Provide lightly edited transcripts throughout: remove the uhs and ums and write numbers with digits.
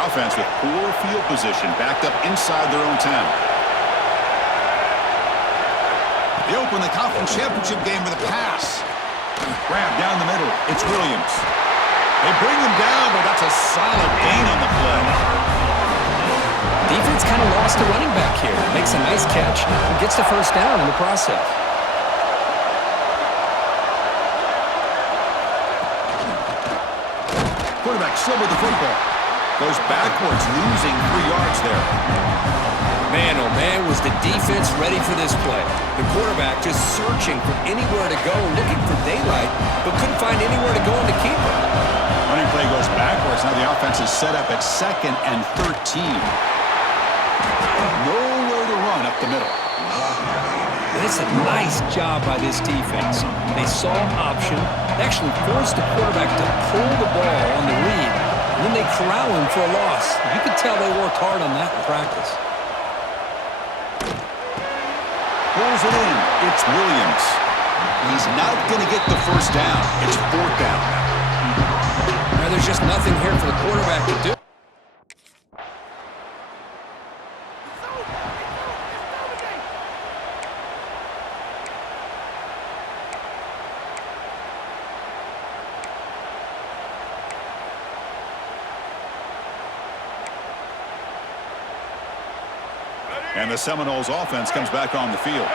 offense with poor field position, backed up inside their own 10. They open the conference championship game with a pass. Grab down the middle. It's Williams. They bring him down, but that's a solid gain on the play. Defense kind of lost a running back here. Makes a nice catch and gets the first down in the process. Quarterback still with the football. Goes backwards, losing 3 yards there. Man, oh man, was the defense ready for this play. The quarterback just searching for anywhere to go, looking for daylight, but couldn't find anywhere to go in the keeper. Running play goes backwards. Now the offense is set up at 2nd and 13. Nowhere to run up the middle. And it's a nice job by this defense. They saw option, actually forced the quarterback to pull the ball on the read, and then they corral him for a loss. You could tell they worked hard on that in practice. Pulls it in. It's Williams. He's not going to get the first down. It's 4th down. Now, there's just nothing here for the quarterback to do. And the Seminoles offense comes back on the field.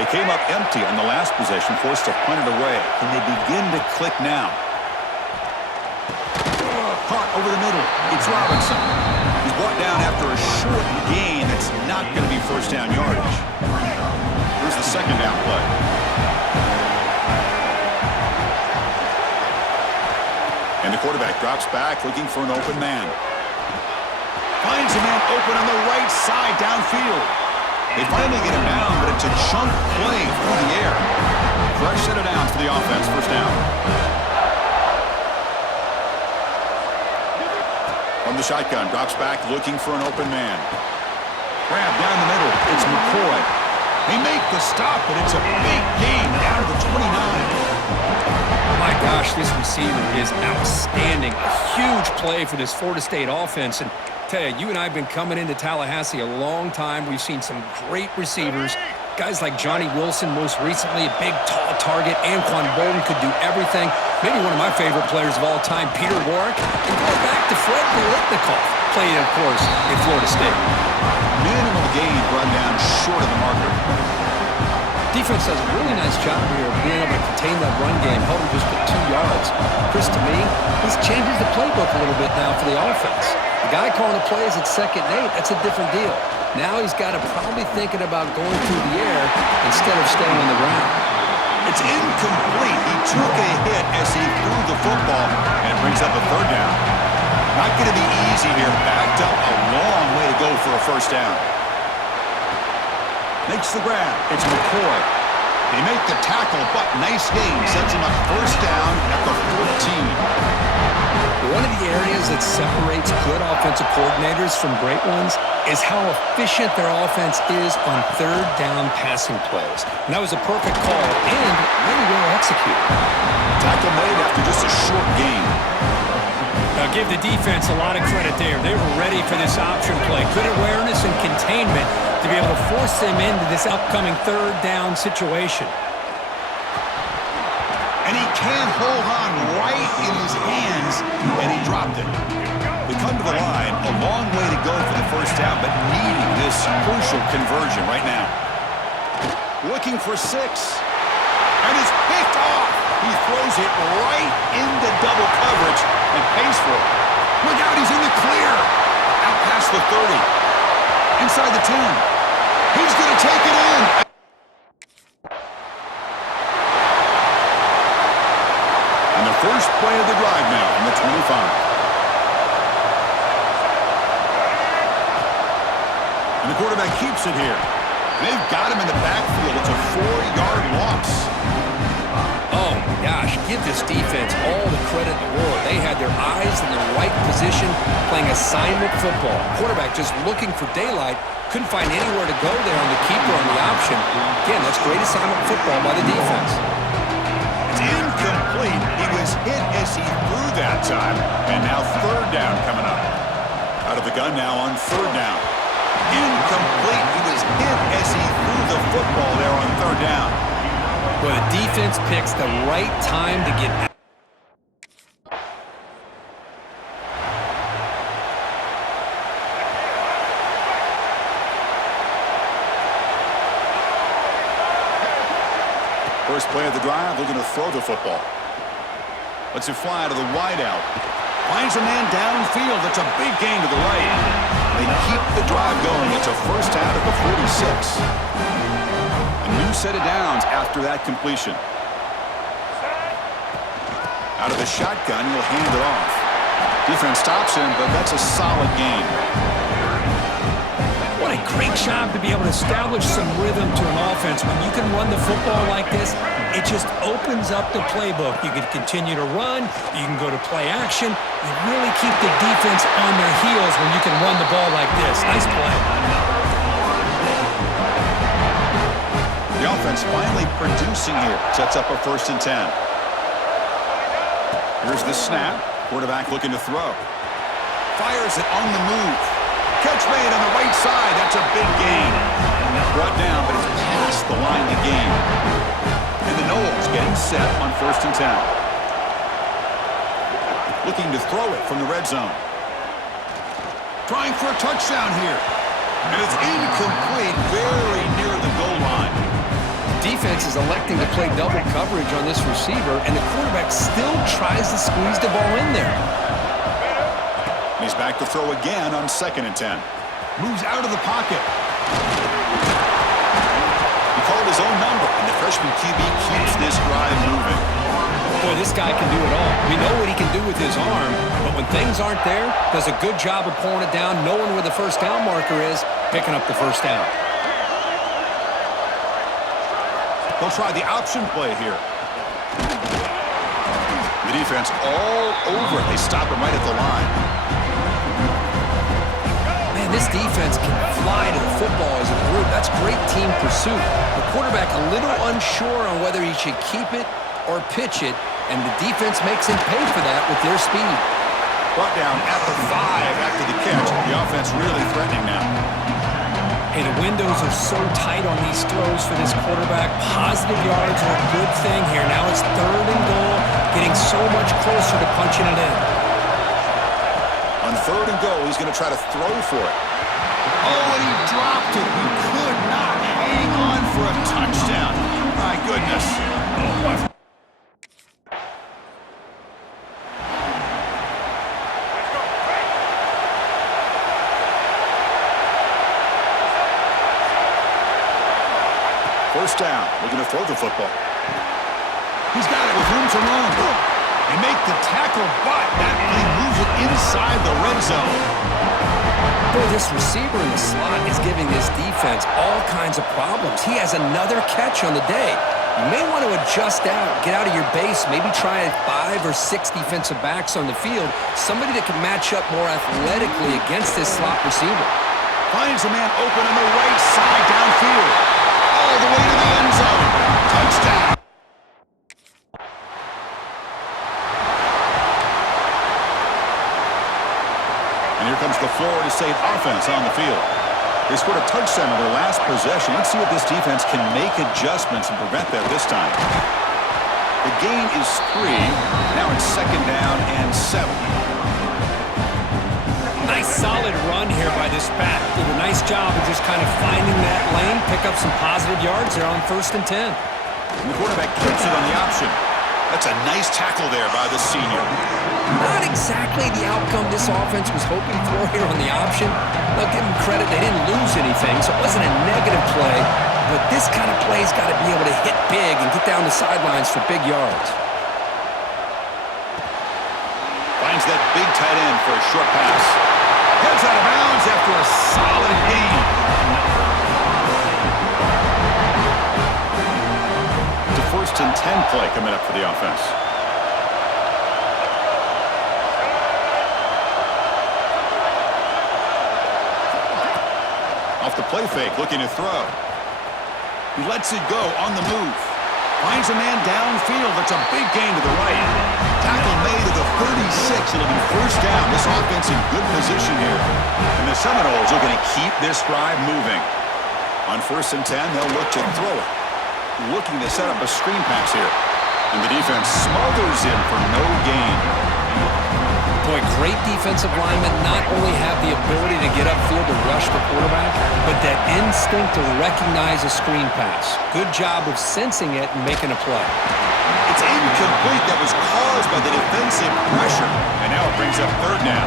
They came up empty on the last possession, forced to punt it away. Can they begin to click now? Caught over the middle. It's Robinson. He's brought down after a short gain that's not going to be first down yardage. Here's the 2nd down play. And the quarterback drops back, looking for an open man. Finds a man open on the right side downfield. They finally get him down, but it's a chunk play through the air. Fresh set of downs for the offense. First down. From the shotgun, drops back, looking for an open man. Grab down the middle. It's McCoy. They make the stop, but it's a big gain down to the 29. My gosh, this receiver is outstanding. A huge play for this Florida State offense. And tell you and I have been coming into Tallahassee a long time. We've seen some great receivers. Guys like Johnny Wilson, most recently, a big, tall target. Anquan Bolden could do everything. Maybe one of my favorite players of all time, Peter Warrick. And going back to Fred Biletnikoff, played, of course, in Florida State. Minimal gain run down short of the marker. Defense does a really nice job here of being able to contain that run game, held him just for 2 yards. Chris, to me, this changes the playbook a little bit now for the offense. The guy calling the plays at 2nd and 8, that's a different deal. Now he's got to probably thinking about going through the air instead of staying on the ground. It's incomplete. He took a hit as he threw the football and brings up a 3rd down. Not going to be easy here. Backed up a long way to go for a first down. Makes the grab. It's McCoy. They make the tackle, but nice gain. Sets him up first down at the 14. One of the areas that separates good offensive coordinators from great ones is how efficient their offense is on 3rd down passing plays. And that was a perfect call and really well executed. Tackle made after just a short gain. Now give the defense a lot of credit there. They were ready for this option play. Good awareness and containment to be able to force them into this upcoming 3rd down situation. And he can't hold on right in his hands, and he dropped it. They come to the line, a long way to go for the first down, but needing this crucial conversion right now. Looking for 6, and it's picked off. He throws it right into double coverage and pays for it. Look out, he's in the clear. Out past the 30. Inside the 10. He's going to take it in. And the first play of the drive now from the 25. And the quarterback keeps it here. They've got him in the backfield. It's a 4-yard loss. Oh, my gosh. Give this defense all the credit in the world. They had their eyes in the right position, playing assignment football. Quarterback just looking for daylight. Couldn't find anywhere to go there on the keeper on the option. Again, that's great assignment football by the defense. It's incomplete. He was hit as he threw that time. And now 3rd down coming up. Out of the gun now on third down. Incomplete. He was hit as he threw the football there on third down. Well, the defense picks the right time to get out. First play of the drive, looking to throw the football. Lets it fly to the wideout. Finds a man downfield. That's a big gain to the right. They keep the drive going. It's a first out at the 46. A new set of downs after that completion. Out of the shotgun, he'll hand it off. Defense stops him, but that's a solid gain. What a great job to be able to establish some rhythm to an offense. When you can run the football like this, it just opens up the playbook. You can continue to run. You can go to play action. You really keep the defense on their heels when you can run the ball like this. Nice play. The offense finally producing here. Sets up a 1st and 10. Here's the snap. Quarterback looking to throw. Fires it on the move. Catch made on the right side. That's a big gain. Brought down, but it's past the line to gain. And the Noles getting set on 1st and 10. Looking to throw it from the red zone. Trying for a touchdown here. And it's incomplete, very near the goal line. The defense is electing to play double coverage on this receiver, and the quarterback still tries to squeeze the ball in there. He's back to throw again on 2nd and 10. Moves out of the pocket. He called his own number, and the freshman QB keeps this drive moving. Boy, this guy can do it all. We know what he can do with his arm, but when things aren't there, does a good job of pulling it down, knowing where the first down marker is, picking up the first down. They'll try the option play here. The defense all over it. They stop him right at the line. This defense can fly to the football as a group. That's great team pursuit. The quarterback a little unsure on whether he should keep it or pitch it, and the defense makes him pay for that with their speed. Brought down at the 5 after the catch. The offense really threatening now. Hey, the windows are so tight on these throws for this quarterback. Positive yards are a good thing here. Now it's 3rd and goal, getting so much closer to punching it in. On 3rd and goal, he's going to try to throw for it. Oh, and he dropped it. He could not hang on for a touchdown. My goodness. First down. Looking to throw the football. He's got it with room to run. They make the tackle, but that play moves it inside the red zone. Boy, this receiver in the slot is giving this defense all kinds of problems. He has another catch on the day. You may want to adjust out, get out of your base, maybe try 5 or 6 defensive backs on the field, somebody that can match up more athletically against this slot receiver. Finds a man open on the right side downfield. All the way to the end zone. Touchdown. And here comes the Florida State offense on the field. They scored a touchdown on their last possession. Let's see if this defense can make adjustments and prevent that this time. The gain is 3. Now it's 2nd down and 7. Nice solid run here by this back. Did a nice job of just kind of finding that lane, pick up some positive yards there on 1st and 10. And the quarterback keeps it on the option. That's a nice tackle there by the senior. Not exactly the outcome this offense was hoping for here on the option. They'll give them credit, they didn't lose anything, so it wasn't a negative play. But this kind of play's got to be able to hit big and get down the sidelines for big yards. Finds that big tight end for a short pass. Heads out of bounds after a solid gain. It's a 1st and 10 play coming up for the offense. Off the play fake, looking to throw. He lets it go on the move. Finds a man downfield. That's a big gain to the right. Tackle made at the 36. It'll be first down. This offense in good position here. And the Seminoles are going to keep this drive moving. On 1st and 10, they'll look to throw it. Looking to set up a screen pass here. And the defense smothers him for no gain. Boy, great defensive linemen not only have the ability to get upfield to rush the quarterback, but that instinct to recognize a screen pass. Good job of sensing it and making a play. It's incomplete. That was caused by the defensive pressure. And now it brings up 3rd down.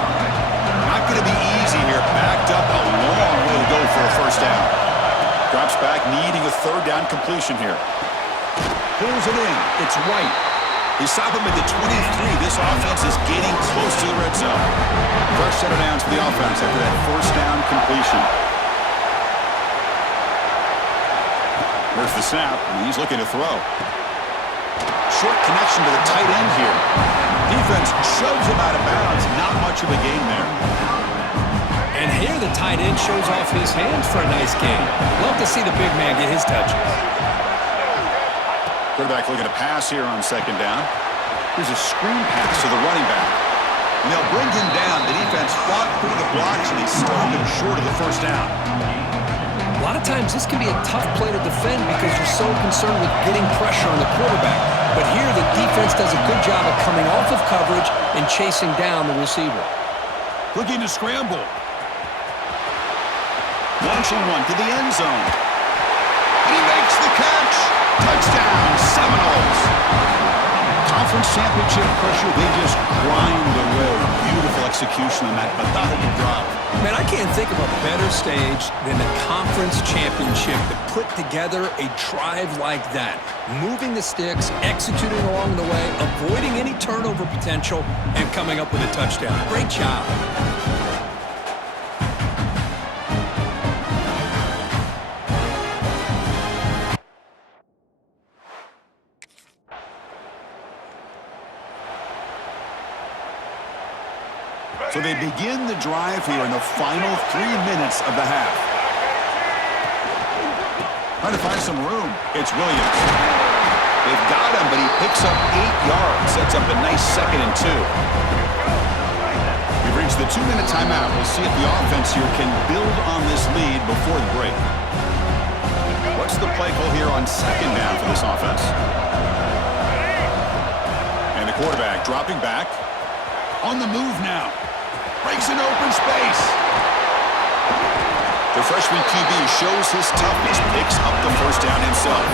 Not going to be easy here. Backed up a long way to go for a first down. Drops back, needing a 3rd down completion here. Pulls it in. It's White. They stop him at the 23. This offense is getting close to the red zone. Fresh set of downs for the offense after that first down completion. There's the snap, and he's looking to throw. Short connection to the tight end here. Defense shoves him out of bounds. Not much of a gain there. And here the tight end shows off his hands for a nice gain. Love to see the big man get his touches. Quarterback looking to pass here on 2nd down. Here's a screen pass to the running back. And they'll bring him down. The defense fought through the blocks, and he stopped him short of the first down. A lot of times this can be a tough play to defend because you're so concerned with getting pressure on the quarterback. But here the defense does a good job of coming off of coverage and chasing down the receiver. Looking to scramble. Launching one to the end zone. And he makes the catch. Touchdown, Seminoles. Conference championship pressure, they just grind away. Beautiful execution on that methodical drop. Man, I can't think of a better stage than the conference championship to put together a drive like that. Moving the sticks, executing along the way, avoiding any turnover potential, and coming up with a touchdown. Great job. So they begin the drive here in the final 3 minutes of the half. Trying to find some room. It's Williams. They've got him, but he picks up 8 yards. Sets up a nice 2nd and 2. We've reached the 2-minute timeout. We'll see if the offense here can build on this lead before the break. What's the play call here on 2nd down for this offense? And the quarterback dropping back. On the move now. Breaks an open space. The freshman QB shows his toughness, picks up the first down himself.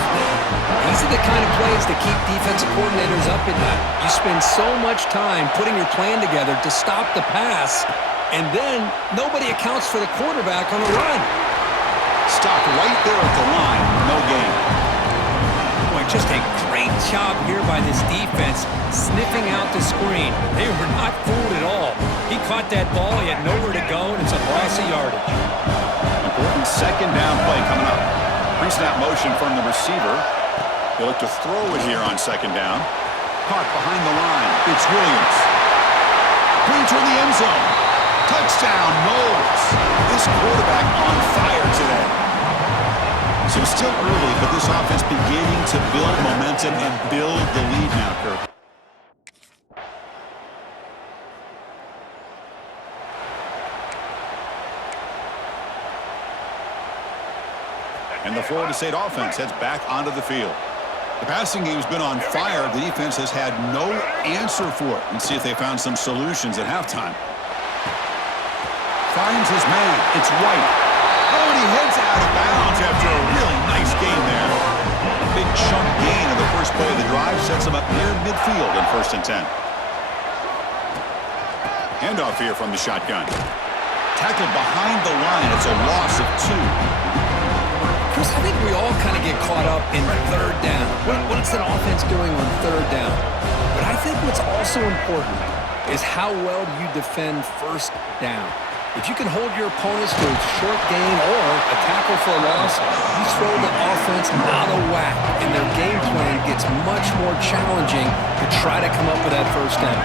These are the kind of plays that keep defensive coordinators up at night. You spend so much time putting your plan together to stop the pass, and then nobody accounts for the quarterback on the run. Stopped right there at the line, no gain. Boy, just a great job here by this defense, sniffing out the screen. They were not fooled at all. He caught that ball, he had nowhere to go, and it's a loss of yardage. Important 2nd down play coming up. Pre-snap motion from the receiver. They look to throw it here on 2nd down. Caught behind the line. It's Williams. Clean toward the end zone. Touchdown, Knowles. This quarterback on fire today. So it's still early, but this offense beginning to build momentum and build the lead now, Kirk. And the Florida State offense heads back onto the field. The passing game's been on fire. The defense has had no answer for it. Let's see if they found some solutions at halftime. Finds his man. It's White. Oh, and he heads out of bounds after a really nice gain there. A big chunk gain of the first play of the drive sets him up near midfield in 1st and 10. Handoff here from the shotgun. Tackled behind the line. It's a loss of 2. Chris, I think we all kind of get caught up in 3rd down. What's that offense doing on 3rd down? But I think what's also important is how well you defend 1st down. If you can hold your opponents to a short gain or a tackle for a loss, you throw the offense out of whack, and their game plan gets much more challenging to try to come up with that 1st down.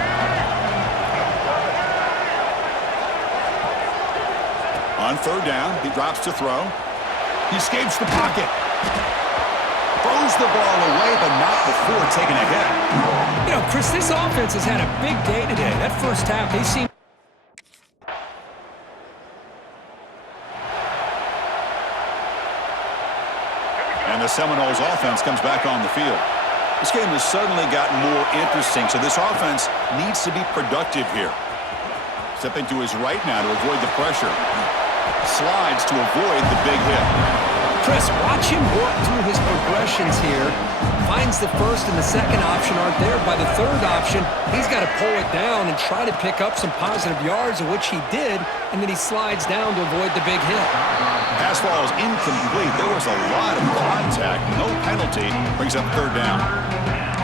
On 3rd down, he drops to throw. He escapes the pocket. Throws Throws the ball away, but not before taking a hit. You know, Chris, this offense has had a big day today. That first half, they seem... And the Seminoles offense comes back on the field. This game has suddenly gotten more interesting, so this offense needs to be productive here. Stepping to his right now to avoid the pressure. Slides to avoid the big hit. Chris, watch him work through his progressions here. Finds the first and the second option aren't there. By the third option, he's got to pull it down and try to pick up some positive yards, of which he did, and then he slides down to avoid the big hit. Pass ball is incomplete. There was a lot of contact. No penalty. Brings up third down.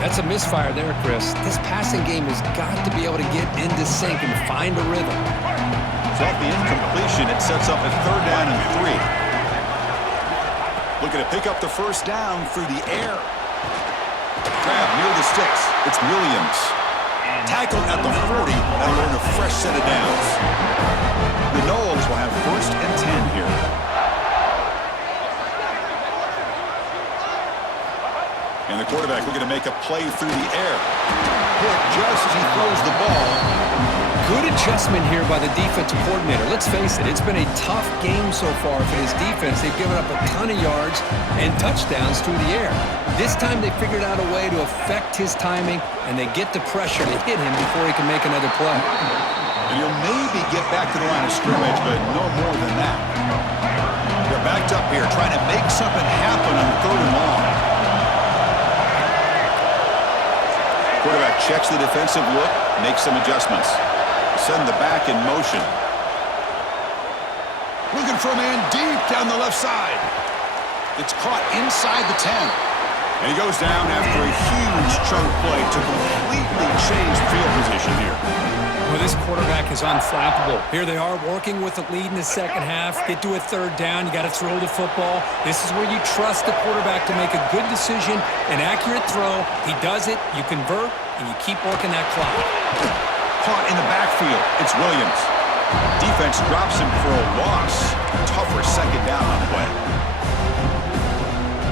That's a misfire there, Chris. This passing game has got to be able to get into sync and find a rhythm. So off the incompletion, it sets up a third down and 3. Looking to pick up the first down through the air. Grab near the sticks. It's Williams. Tackled at the 40. That'll earn a fresh set of downs. The Noles will have first and 10 here. And the quarterback looking to make a play through the air. Hit just as he throws the ball. Good adjustment here by the defensive coordinator. Let's face it, it's been a tough game so far for his defense. They've given up a ton of yards and touchdowns through the air. This time they figured out a way to affect his timing, and they get the pressure to hit him before he can make another play. And he'll maybe get back to the line of scrimmage, but no more than that. They're backed up here trying to make something happen on third and long. Quarterback checks the defensive look, makes some adjustments. Send the back in motion. Looking for a man deep down the left side. It's caught inside the 10. And he goes down after a huge chunk play to completely change field position here. Well, this quarterback is unflappable. Here they are working with the lead in the second half. Get to a third down. You got to throw the football. This is where you trust the quarterback to make a good decision, an accurate throw. He does it, you convert, and you keep working that clock. Caught in the backfield. It's Williams. Defense drops him for a loss. Tougher second down on the way.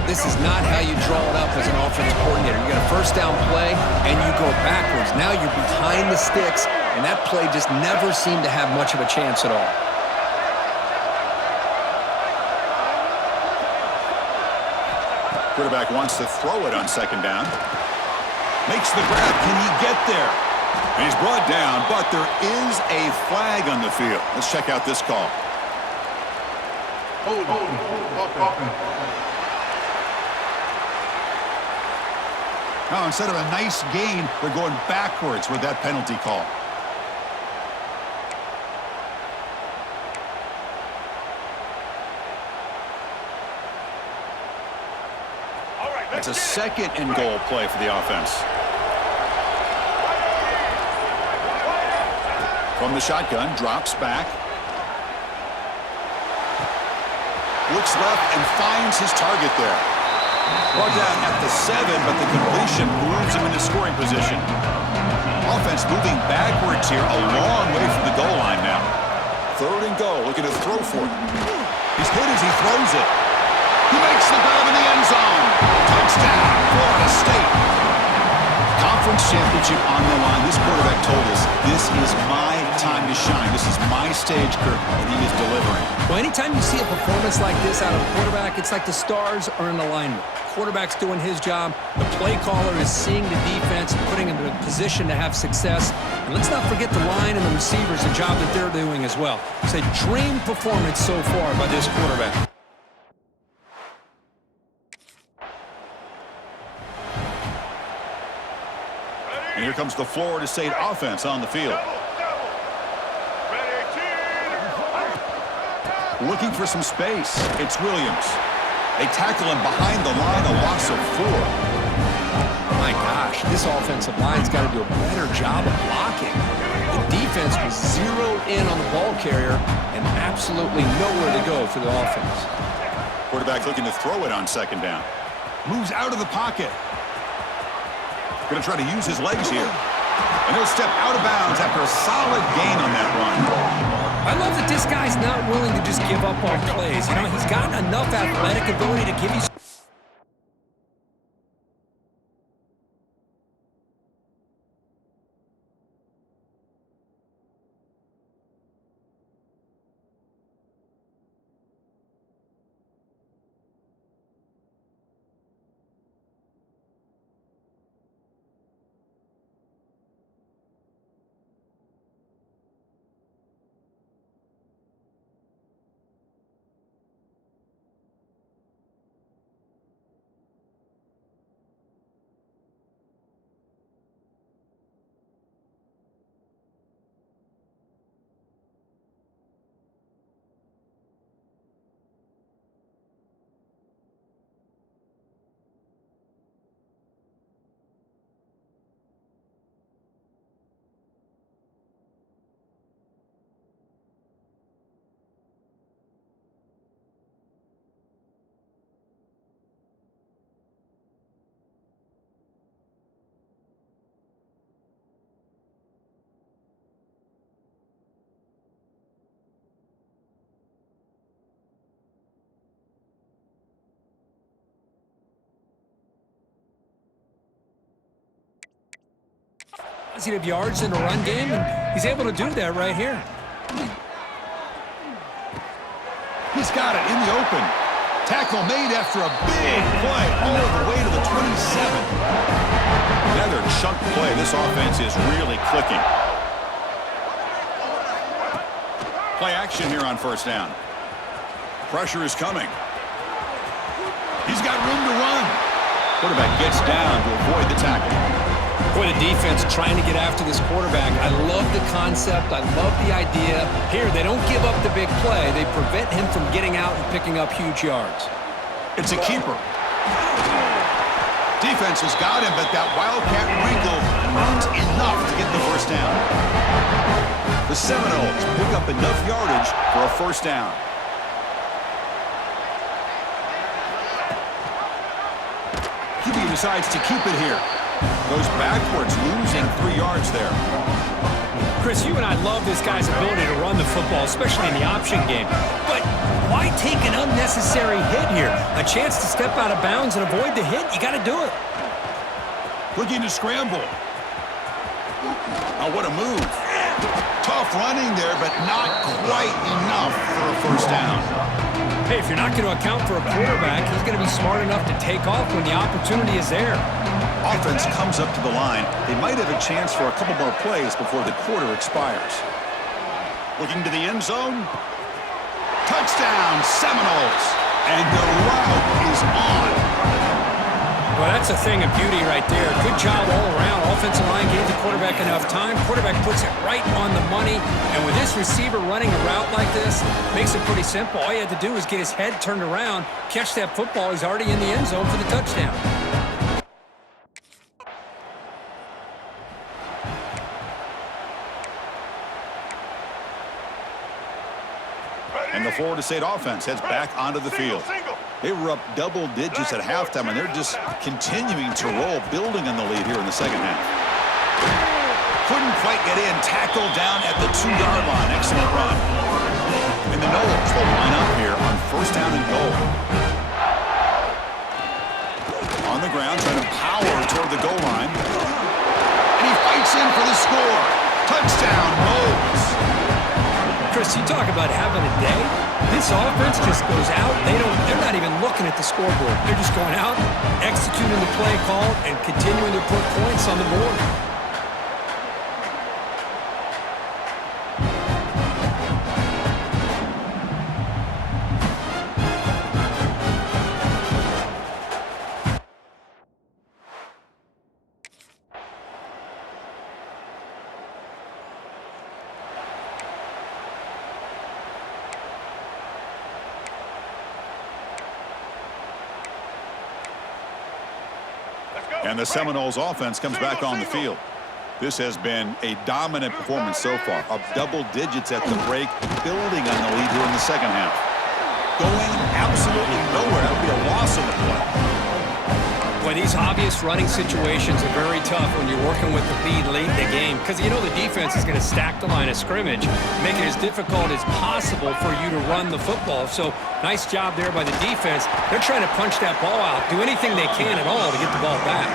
This is not how you draw it up as an offensive coordinator. You got a first down play, and you go backwards. Now you're behind the sticks, and that play just never seemed to have much of a chance at all. Quarterback wants to throw it on second down. Makes the grab. Can he get there? And he's brought down, but there is a flag on the field. Let's check out this call. Now, instead of a nice gain, they're going backwards with that penalty call. That's a second and goal play for the offense. From the shotgun, drops back. Looks left and finds his target there. Brought down at the 7, but the completion moves him into scoring position. Offense moving backwards here, a long way from the goal line now. Third and goal, looking to throw for it. He's hit as he throws it. He makes the grab in the end zone. Touchdown, Florida State. Conference championship on the line. This quarterback told us, this is my time to shine. This is my stage curtain, and he is delivering. Well, anytime you see a performance like this out of a quarterback, it's like the stars are in alignment. Quarterback's doing his job. The play caller is seeing the defense and putting him in a position to have success. And let's not forget the line and the receivers, the job that they're doing as well. It's a dream performance so far by this quarterback. And here comes the Florida State offense on the field. Looking for some space. It's Williams. They tackle him behind the line, a loss of 4. My gosh, this offensive line's got to do a better job of blocking. The defense was zeroed in on the ball carrier and absolutely nowhere to go for the offense. Quarterback looking to throw it on second down. Moves out of the pocket. Going to try to use his legs here. And he'll step out of bounds after a solid gain on that run. I love that this guy's not willing to just give up on plays. You know, he's got enough athletic ability to give you positive yards in the run game, and he's able to do that right here. He's got it in the open. Tackle made after a big play all the way to the 27. Another chunk play. This offense is really clicking. Play action here on first down. Pressure is coming. He's got room to run. Quarterback gets down to avoid the tackle. Boy, the defense trying to get after this quarterback. I love the concept. I love the idea. Here, they don't give up the big play. They prevent him from getting out and picking up huge yards. It's a keeper. Defense has got him, but that Wildcat wrinkle means enough to get the first down. The Seminoles pick up enough yardage for a first down. QB decides to keep it here. Goes backwards, losing 3 yards there. Chris, you and I love this guy's ability to run the football, especially in the option game. But why take an unnecessary hit here? A chance to step out of bounds and avoid the hit? You got to do it. Looking to scramble. Oh, what a move. Tough running there, but not quite enough for a first down. Hey, if you're not going to account for a quarterback, he's going to be smart enough to take off when the opportunity is there. Offense comes up to the line. They might have a chance for a couple more plays before the quarter expires. Looking to the end zone. Touchdown, Seminoles. And the route is on. Well, that's a thing of beauty right there. Good job all around. Offensive line gave the quarterback enough time. Quarterback puts it right on the money. And with this receiver running a route like this, makes it pretty simple. All you had to do is get his head turned around, catch that football. He's already in the end zone for the touchdown. And the Florida State offense heads back onto the field. They were up double digits at halftime, and they're just continuing to roll, building on the lead here in the second half. Couldn't quite get in. Tackled down at the 2-yard line. Excellent run. And the Noles will line up here on first down and goal. On the ground, trying to power toward the goal line. And he fights in for the score. Touchdown, Noles. Chris, you talk about having a day. This offense just goes out. They're not even looking at the scoreboard. They're just going out, executing the play call, and continuing to put points on the board. And the Seminoles offense comes back on the field. This has been a dominant performance so far. Up double digits at the break, building on the lead here in the second half. Going absolutely nowhere. That would be a loss in the play. Boy, these obvious running situations are very tough when you're working with the lead late in the game because you know the defense is going to stack the line of scrimmage, make it as difficult as possible for you to run the football. So nice job there by the defense. They're trying to punch that ball out, do anything they can at all to get the ball back.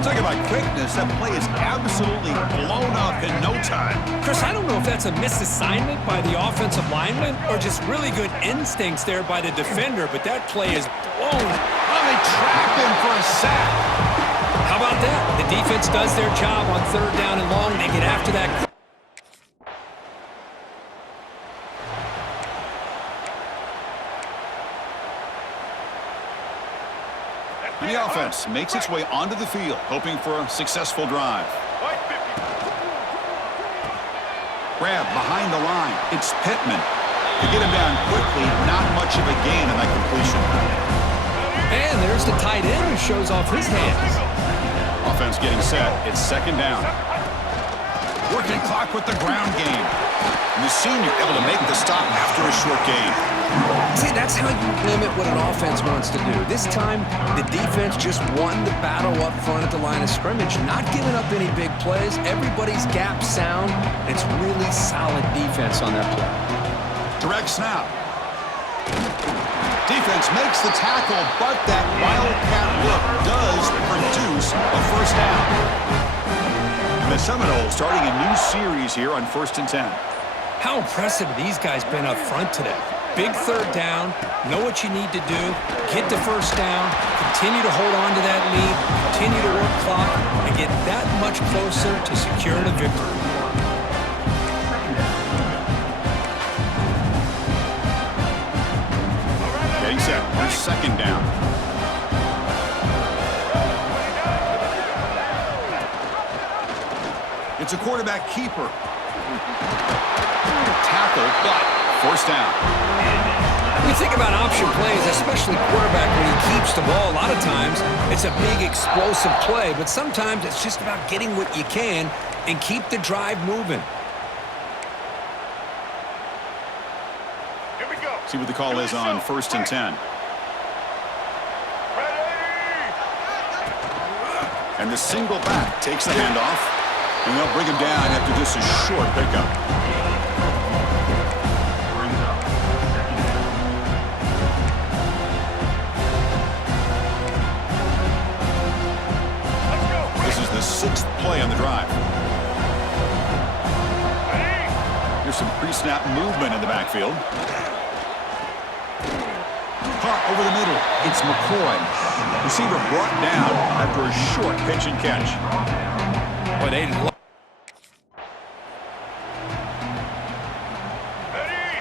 Talking about quickness, that play is absolutely blown up in no time. Chris, I don't know if that's a misassignment by the offensive lineman or just really good instincts there by the defender, but that play is blown. Oh, they trap him for a sack. How about that? The defense does their job on third down and long. They get after that. The offense makes its way onto the field, hoping for a successful drive. Grab behind the line. It's Pittman. To get him down quickly, not much of a gain on that completion. And there's the tight end who shows off his hands. Offense getting set. It's second down. Working clock with the ground game. And the senior able to make the stop after a short gain. See, that's how you limit what an offense wants to do. This time, the defense just won the battle up front at the line of scrimmage, not giving up any big plays. Everybody's gap sound. It's really solid defense on that play. Direct snap. Defense makes the tackle, but that Wildcat look does produce a first down. And the Seminoles starting a new series here on 1st and 10. How impressive have these guys been up front today? Big third down, know what you need to do, get the first down, continue to hold on to that lead, continue to work clock, and get that much closer to securing a victory. Getting set for 2nd down. It's a quarterback keeper. Tackle, but 1st down. When you think about option plays, especially quarterback when he keeps the ball, a lot of times it's a big explosive play, but sometimes it's just about getting what you can and keep the drive moving. Here we go. See what the call is on 1st and 10. And the single back takes the handoff, and they'll bring him down after just a short pickup. This is the 6th play on the drive. Here's some pre-snap movement in the backfield. Caught over the middle. It's McCoy. Receiver brought down after a short pitch and catch. Boy, they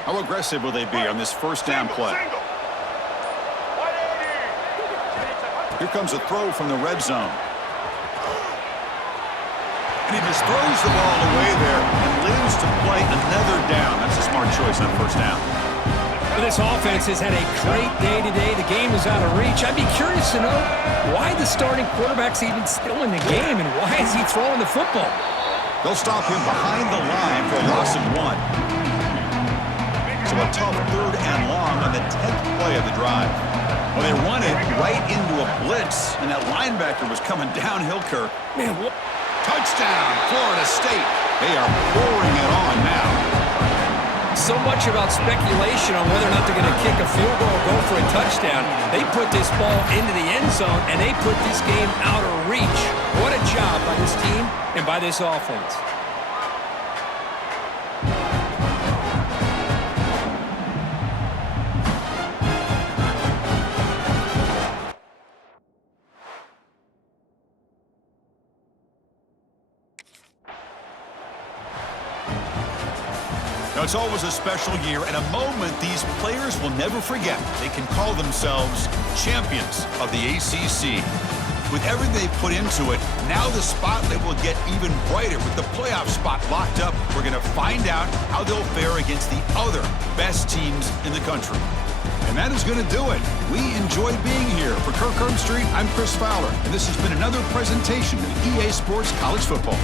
How aggressive will they be on this 1st down play? Here comes a throw from the red zone. And he just throws the ball away there and lives to play another down. That's a smart choice on 1st down. This offense has had a great day today. The game is out of reach. I'd be curious to know why the starting quarterback's even still in the game and why is he throwing the football? They'll stop him behind the line for a loss of 1. So a tough 3rd and long on the 10th play of the drive. Well, they run it right into a blitz, and that linebacker was coming downhill, Kirk. Man, what? Touchdown, Florida State. They are pouring it on now. So much about speculation on whether or not they're going to kick a field goal or go for a touchdown. They put this ball into the end zone, and they put this game out of reach. What a job by this team and by this offense. Now, it's always a special year and a moment these players will never forget. They can call themselves champions of the ACC. With everything they put into it, now the spotlight will get even brighter. With the playoff spot locked up, we're going to find out how they'll fare against the other best teams in the country. And that is going to do it. We enjoyed being here. For Kirk Street, I'm Chris Fowler, and this has been another presentation of EA Sports College Football.